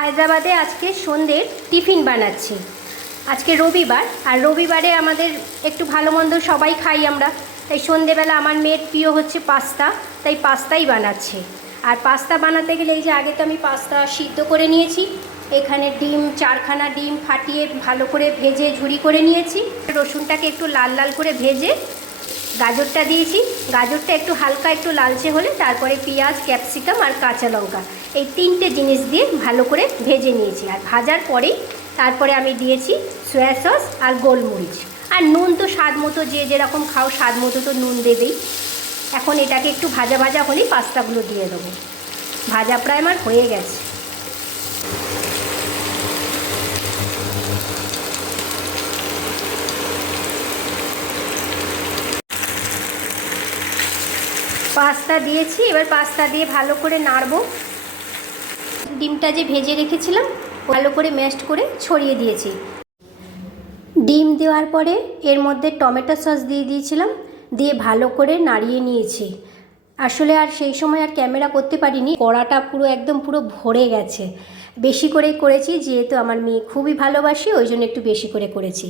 হায়দ্রাবাদে আজকে সন্ধ্যের টিফিন বানাচ্ছি। আজকে রবিবার, আর রবিবারে আমাদের একটু ভালো মন্দ সবাই খাই আমরা। তাই সন্ধেবেলা আমার মেয়ের প্রিয় হচ্ছে পাস্তা, তাই পাস্তাই বানাচ্ছি। আর পাস্তা বানাতে গেলে এই যে আগে তো আমি পাস্তা সিদ্ধ করে নিয়েছি। এখানে ডিম, 4খানা ডিম ফাটিয়ে ভালো করে ভেজে ঝুরি করে নিয়েছি। রসুনটাকে একটু লাল লাল করে ভেজে গাজরটা দিয়েছি। গাজরটা একটু হালকা একটু লালচে হলে তারপরে পেঁয়াজ, ক্যাপসিকাম আর কাঁচা লঙ্কা, এই 3টে জিনিস দিয়ে ভালো করে ভেজে নিয়েছি। আর ভাজার পরেই তারপরে আমি দিয়েছি সয়া সস আর গোলমরিচ, আর নুন তো স্বাদ মতো, যে যেরকম খাও স্বাদ মতো তো নুন দেবেই। এখন এটাকে একটু ভাজা ভাজা হলেই পাস্তাগুলো দিয়ে দেবো। ভাজা প্রায় আমার হয়ে গেছে। পাস্তা দিয়েছি, এবার পাস্তা দিয়ে ভালো করে নাড়বো। ডিমটা যে ভেজে রেখেছিলাম ভালো করে ম্যাশড করে ছড়িয়ে দিয়েছি। ডিম দেওয়ার পরে এর মধ্যে টমেটো সস দিয়ে দিয়েছিলাম, দিয়ে ভালো করে নাড়িয়ে নিয়েছি। আসলে আর সেই সময় আর ক্যামেরা করতে পারিনি, কড়াটা পুরো একদম পুরো ভরে গেছে। বেশি করেই করেছি, যেহেতু আমার মেয়ে খুবই ভালোবাসি, ওই জন্য একটু বেশি করে করেছি।